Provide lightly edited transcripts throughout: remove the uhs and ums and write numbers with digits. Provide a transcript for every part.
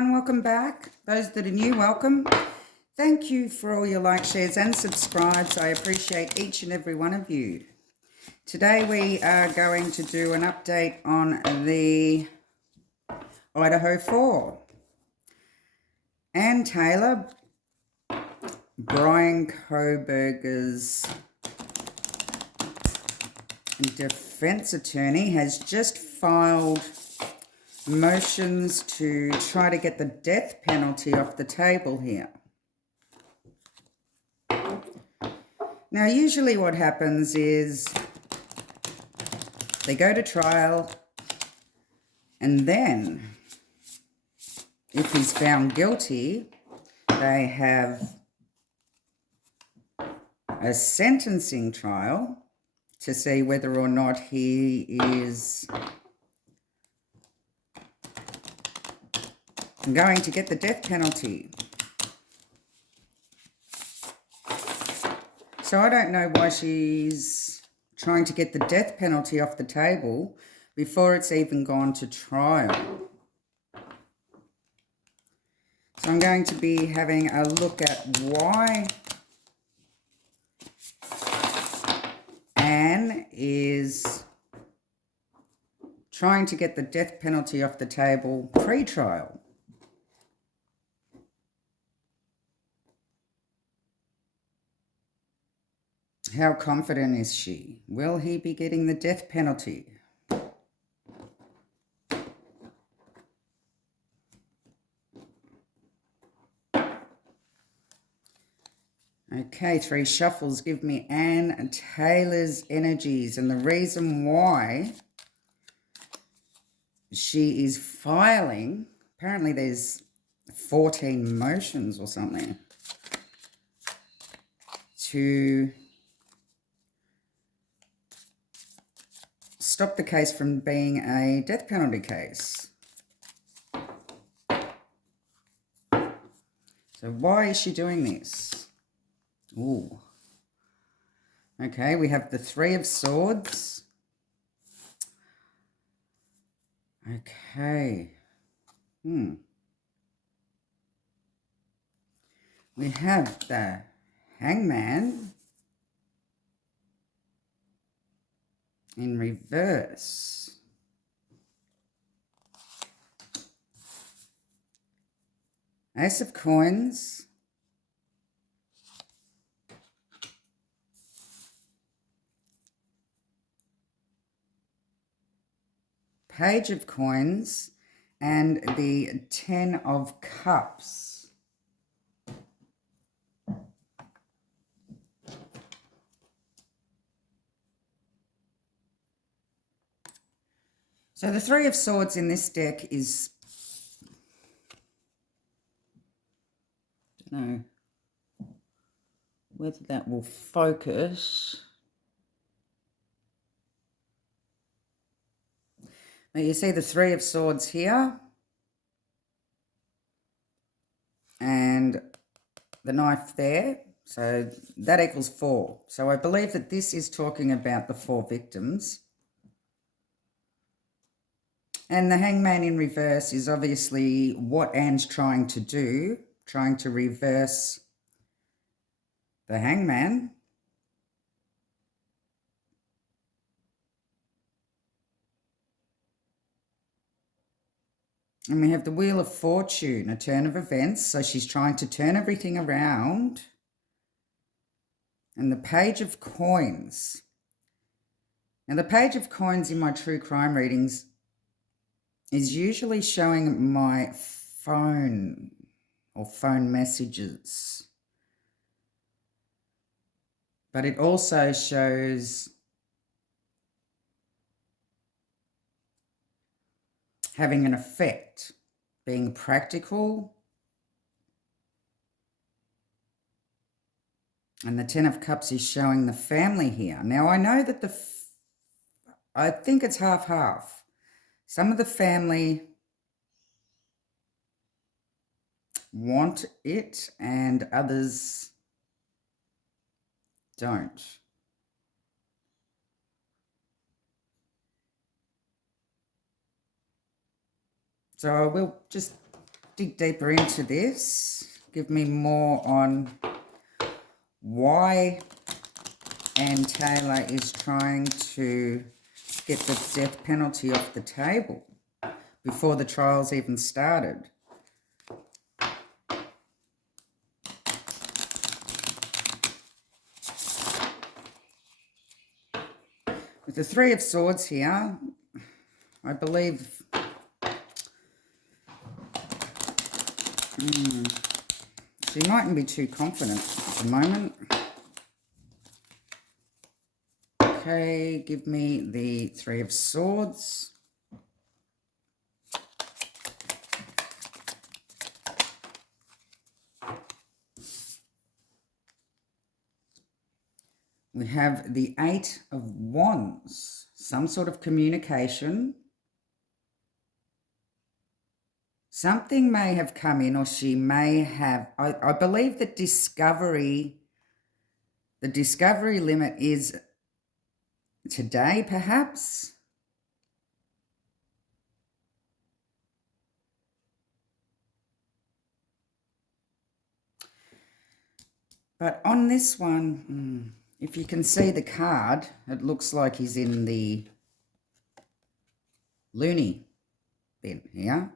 everyone, welcome back. Those that are new, welcome. Thank you for all your likes, shares and subscribes. I appreciate each and every one of you. Today we are going to do an update on the Idaho 4. Ann Taylor, Bryan Kohberger's defense attorney, has just filed motions to try to get the death penalty off the table here. Now, usually what happens is they go to trial, and then if he's found guilty, they have a sentencing trial to see whether or not he is going to get the death penalty. So I don't know why she's trying to get the death penalty off the table before it's even gone to trial. So I'm going to be having a look at why Anne is trying to get the death penalty off the table pre-trial. How confident is she? Will he be getting the death penalty? Okay, 3 shuffles give me Ann Taylor's energies, and the reason why she is filing, apparently there's 14 motions or something, to stop the case from being a death penalty case. So why is she doing this? Ooh. Okay, we have the 3 of Swords. Okay. We have the Hangman in reverse. Ace of Coins. Page of Coins and the 10 of Cups. So the 3 of Swords in this deck is, I don't know whether that will focus. Now you see the 3 of Swords here and the knife there. So that equals 4. So I believe that this is talking about the 4 victims. And the Hangman in reverse is obviously what Anne's trying to do, trying to reverse the Hangman. And we have the Wheel of Fortune, a turn of events. So she's trying to turn everything around. And the Page of Coins. Now the Page of Coins in my true crime readings is usually showing my phone or phone messages. But it also shows having an effect, being practical. And the 10 of Cups is showing the family here. Now, I know that I think it's half-half. Some of the family want it and others don't. So I will just dig deeper into this. Give me more on why Anne Taylor is trying to get the death penalty off the table before the trial's even started. With the Three of Swords here, I believe she mightn't be too confident at the moment. Okay, give me the Three of Swords. We have the Eight of Wands, some sort of communication. Something may have come in, or she may have, I believe that the discovery limit is today, perhaps. But on this one, if you can see the card, it looks like he's in the loony bin here.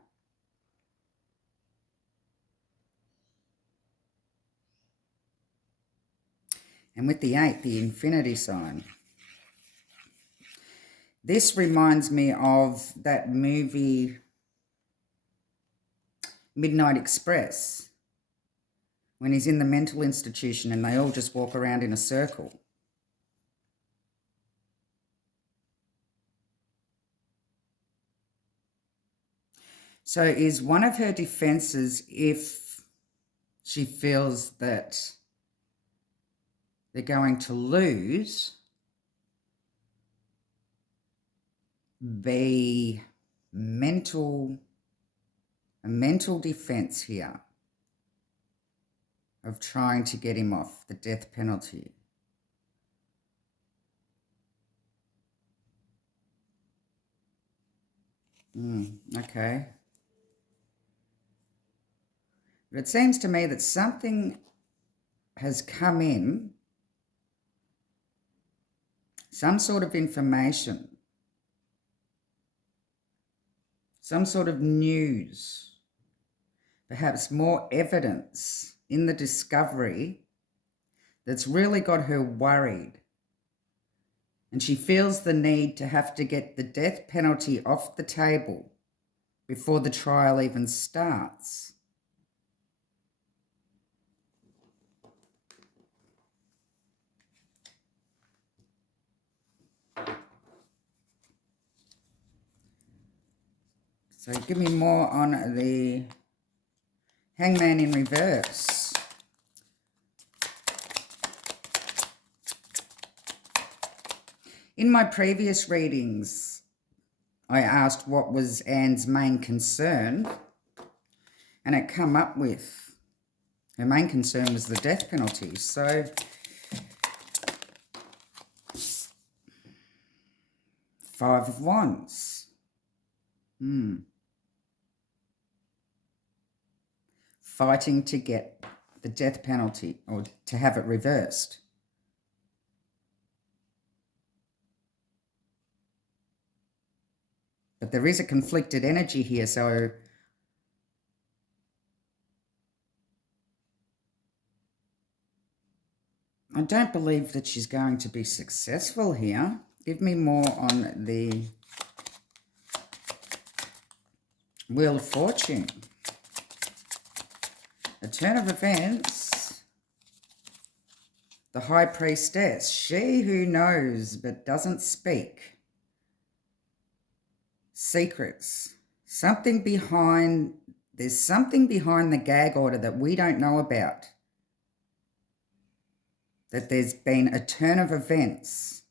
And with the 8, the infinity sign. This reminds me of that movie Midnight Express, when he's in the mental institution and they all just walk around in a circle. So is one of her defenses, if she feels that they're going to lose, be a mental defense here of trying to get him off the death penalty. Okay. But it seems to me that something has come in, some sort of information, some sort of news, perhaps more evidence in the discovery that's really got her worried. And she feels the need to have to get the death penalty off the table before the trial even starts. So give me more on the Hangman in reverse. In my previous readings, I asked what was Anne's main concern, and it come up with her main concern was the death penalty. So Five of Wands. Fighting to get the death penalty or to have it reversed. But there is a conflicted energy here, so I don't believe that she's going to be successful here. Give me more on the Wheel of Fortune. A turn of events. The High Priestess. She who knows but doesn't speak. Secrets. Something behind, there's something behind the gag order that we don't know about. That there's been a turn of events.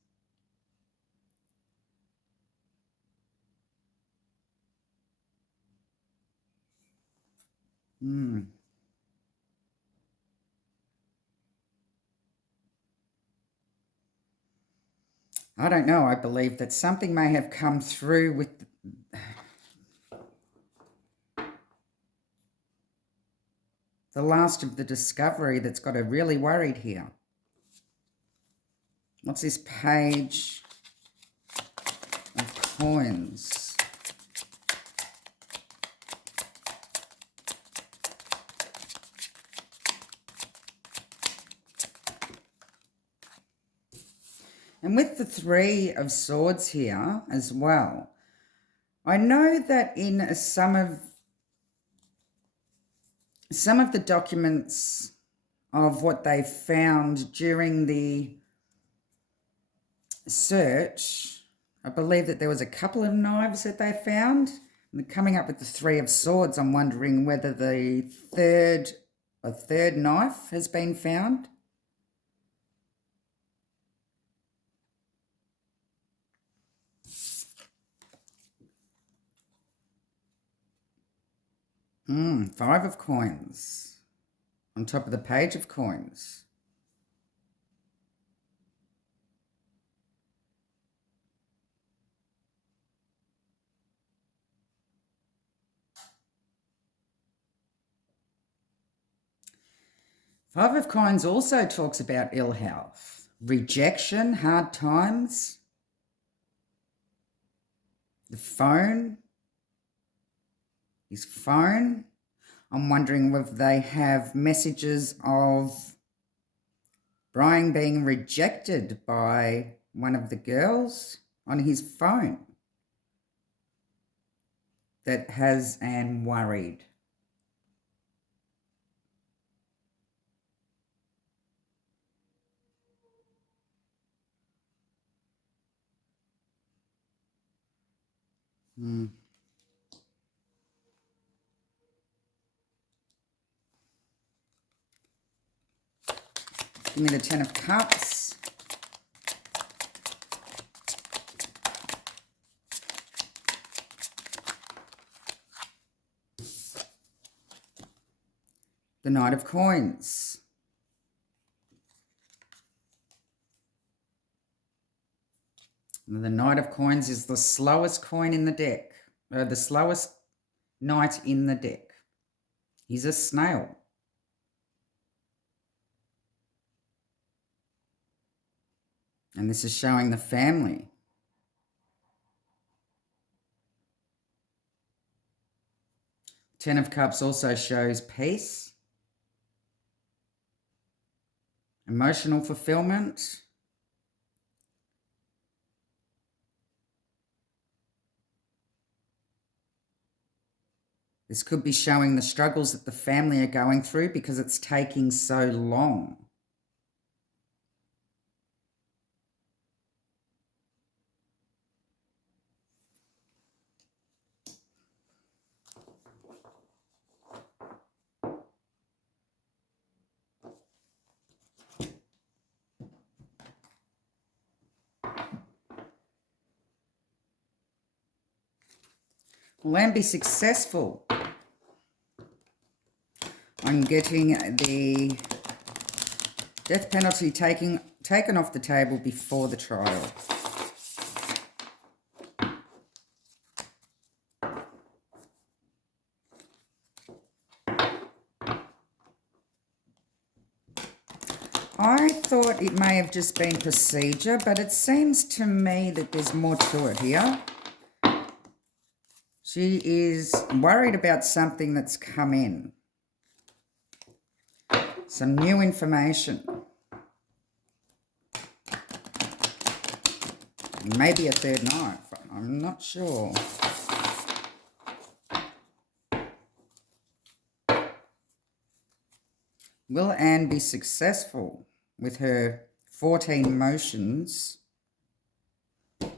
I don't know. I believe that something may have come through with The last of the discovery that's got her really worried here. What's this page of coins? And with the Three of Swords here as well, I know that in some of the documents of what they found during the search, I believe that there was a couple of knives that they found. And coming up with the Three of Swords, I'm wondering whether a third knife has been found. Five of coins on top of the page of coins. Five of coins also talks about ill health, rejection, hard times, the phone, his phone. I'm wondering if they have messages of Bryan being rejected by one of the girls on his phone that has Anne worried. Give me the Ten of Cups. The Knight of Coins. The Knight of Coins is the slowest coin in the deck, the slowest knight in the deck. He's a snail. And this is showing the family. Ten of Cups also shows peace, emotional fulfillment, this could be showing the struggles that the family are going through because it's taking so long. Well, and be successful. I'm getting the death penalty taken off the table before the trial. I thought it may have just been procedure, but it seems to me that there's more to it here. She is worried about something that's come in. Some new information. Maybe a third knife. I'm not sure. Will Anne be successful with her 14 motions to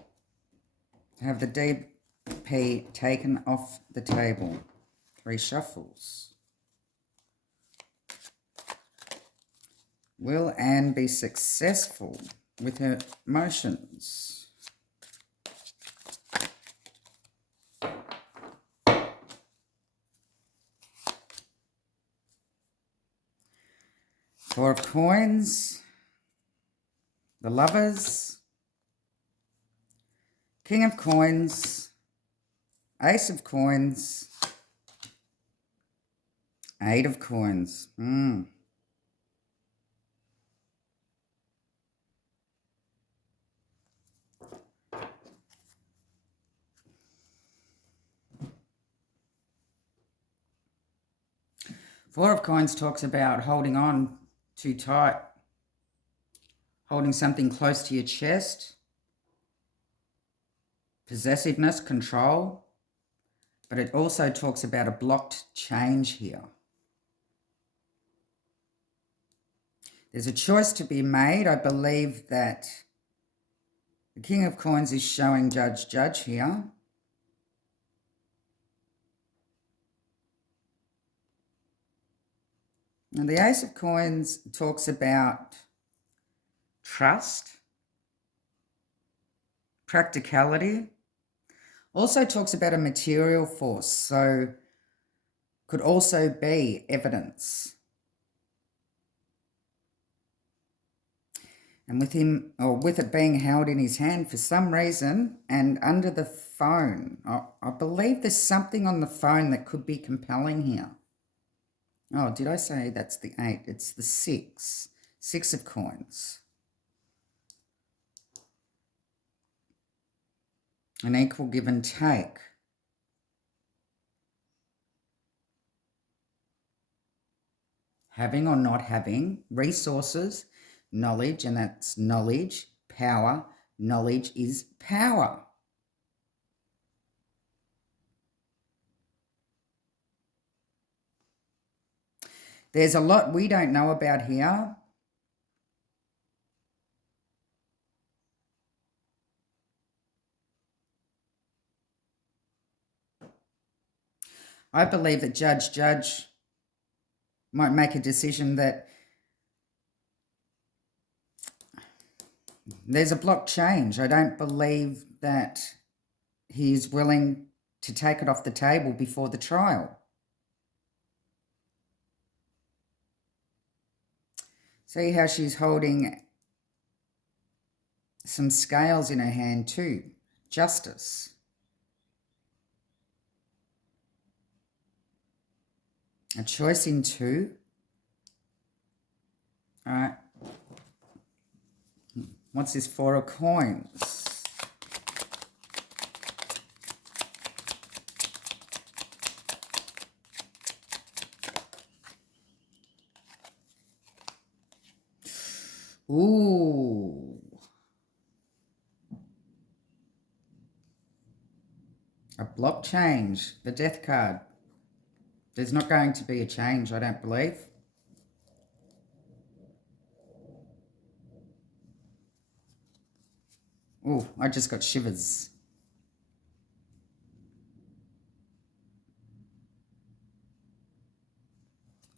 have the DP taken off the table? 3 shuffles. Will Anne be successful with her motions? Four of Coins, the Lovers, King of Coins, Ace of Coins, Eight of coins. Four of coins talks about holding on too tight, holding something close to your chest, possessiveness, control, but it also talks about a blocked change here. There's a choice to be made. I believe that the King of Coins is showing Judge here. And the Ace of Coins talks about trust, practicality, also talks about a material force, so could also be evidence. And with him, or with it being held in his hand for some reason and under the phone, I believe there's something on the phone that could be compelling here. Oh, did I say that's the 8? It's the 6. 6 of coins. An equal give and take. Having or not having resources, knowledge, and that's knowledge, power. Knowledge is power. There's a lot we don't know about here. I believe that Judge might make a decision that there's a block change. I don't believe that he's willing to take it off the table before the trial. See how she's holding some scales in her hand too. Justice. A choice in 2. All right. What's this 4 of coins? Ooh. A block change. The death card. There's not going to be a change, I don't believe. Ooh, I just got shivers.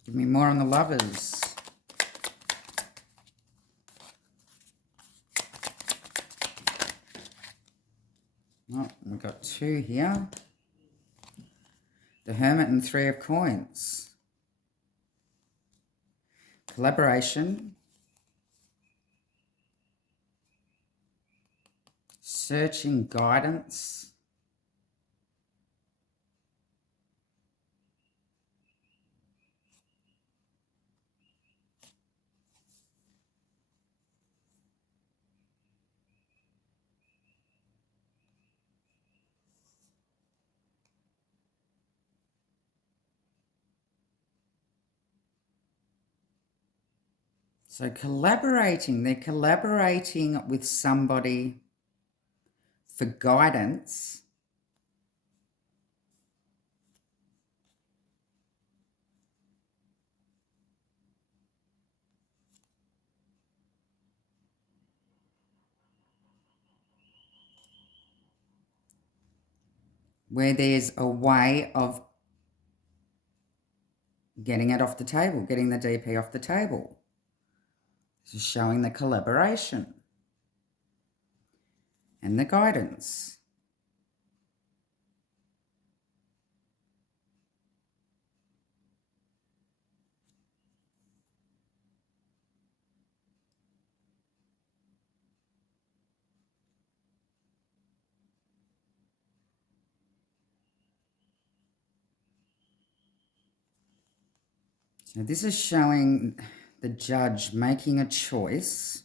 Give me more on the lovers. Oh, we've got 2 here. The Hermit and 3 of coins. Collaboration. Searching guidance. So collaborating, they're collaborating with somebody for guidance. Where there's a way of getting it off the table, getting the DP off the table. This is showing the collaboration and the guidance. So this is showing the judge making a choice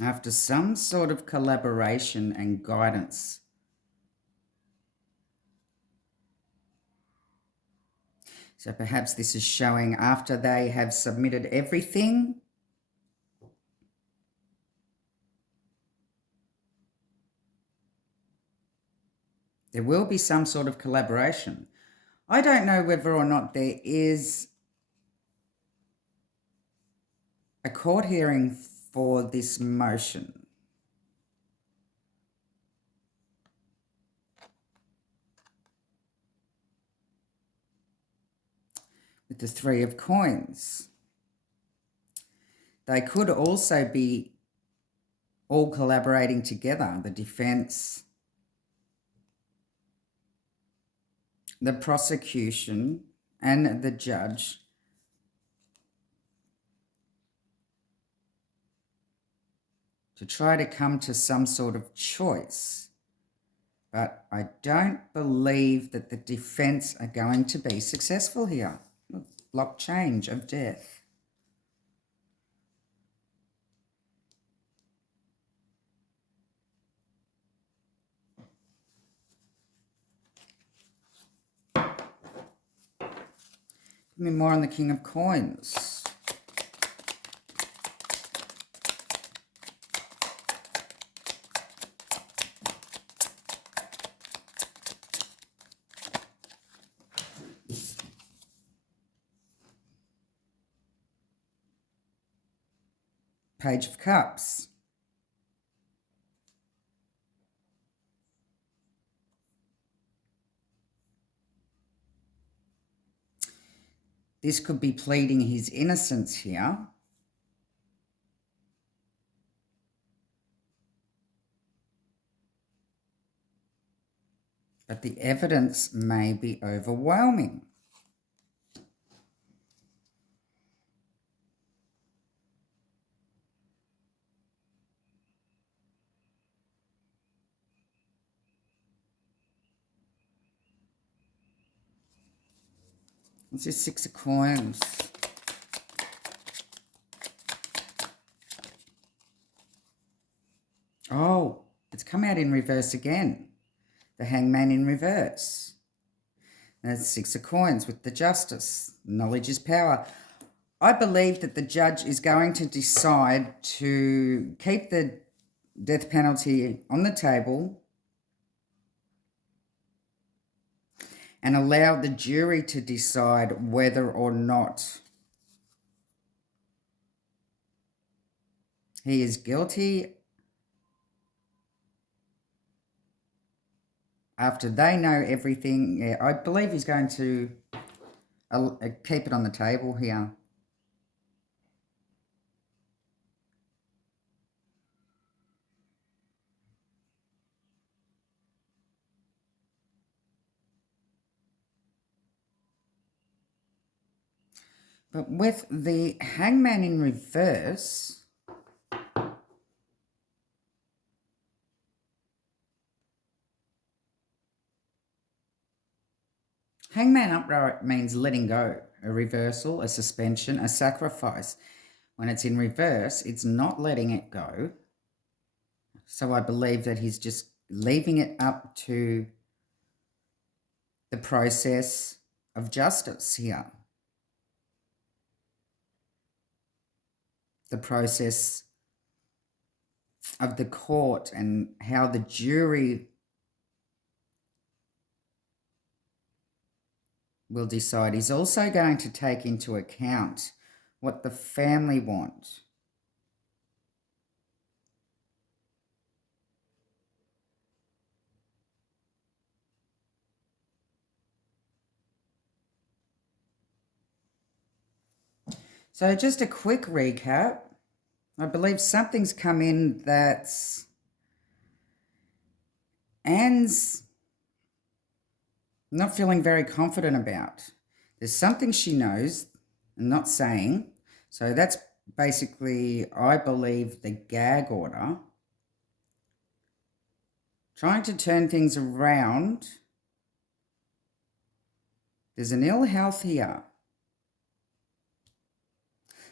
after some sort of collaboration and guidance. So perhaps this is showing after they have submitted everything, there will be some sort of collaboration. I don't know whether or not there is a court hearing for this motion. With the Three of Coins. They could also be all collaborating together, the defense, the prosecution, and the judge, to try to come to some sort of choice. But I don't believe that the defense are going to be successful here. Block change of death. Give me more on the King of Coins. Page of Cups. This could be pleading his innocence here. But the evidence may be overwhelming. What's this Six of Coins? Oh, it's come out in reverse again. The Hangman in reverse. And it's Six of Coins with the Justice. Knowledge is power. I believe that the judge is going to decide to keep the death penalty on the table and allow the jury to decide whether or not he is guilty after they know everything. Yeah, I believe he's going to keep it on the table here. But with the Hangman in reverse, Hangman upright means letting go, a reversal, a suspension, a sacrifice. When it's in reverse, it's not letting it go. So I believe that he's just leaving it up to the process of justice here. The process of the court and how the jury will decide. He's also going to take into account what the family want. So just a quick recap. I believe something's come in that's Anne's not feeling very confident about. There's something she knows and not saying. So that's basically, I believe, the gag order. trying to turn things around. There's an ill health here.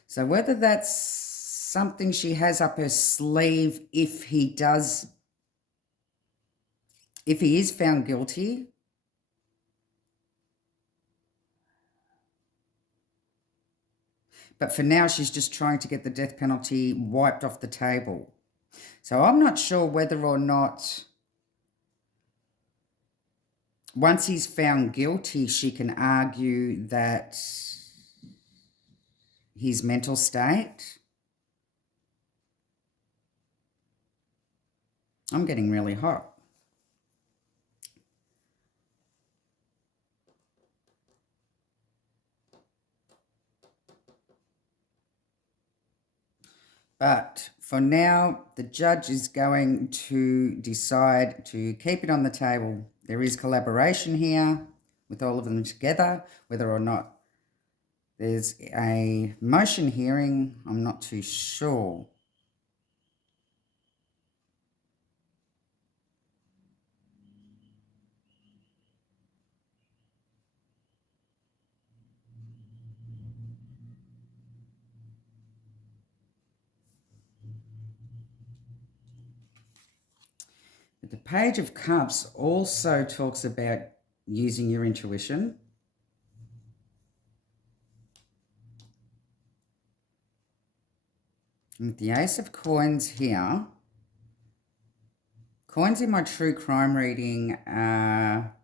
So whether that's something she has up her sleeve if he is found guilty, but for now she's just trying to get the death penalty wiped off the table. So I'm not sure whether or not once he's found guilty, she can argue that his mental state. I'm getting really hot. But for now, the judge is going to decide to keep it on the table. There is collaboration here with all of them together. Whether or not there's a motion hearing, I'm not too sure. But the Page of Cups also talks about using your intuition. And with the Ace of Coins here, coins in my true crime reading are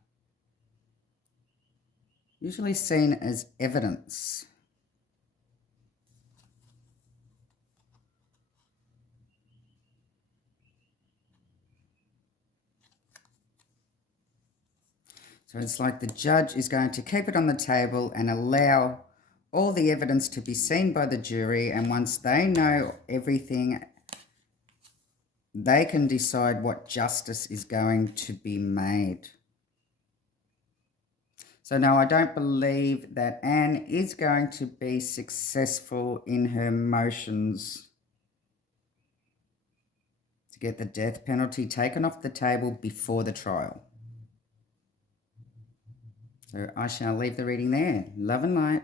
usually seen as evidence. So it's like the judge is going to keep it on the table and allow all the evidence to be seen by the jury, and once they know everything, they can decide what justice is going to be made. So no, I don't believe that Anne is going to be successful in her motions to get the death penalty taken off the table before the trial. So I shall leave the reading there. Love and light.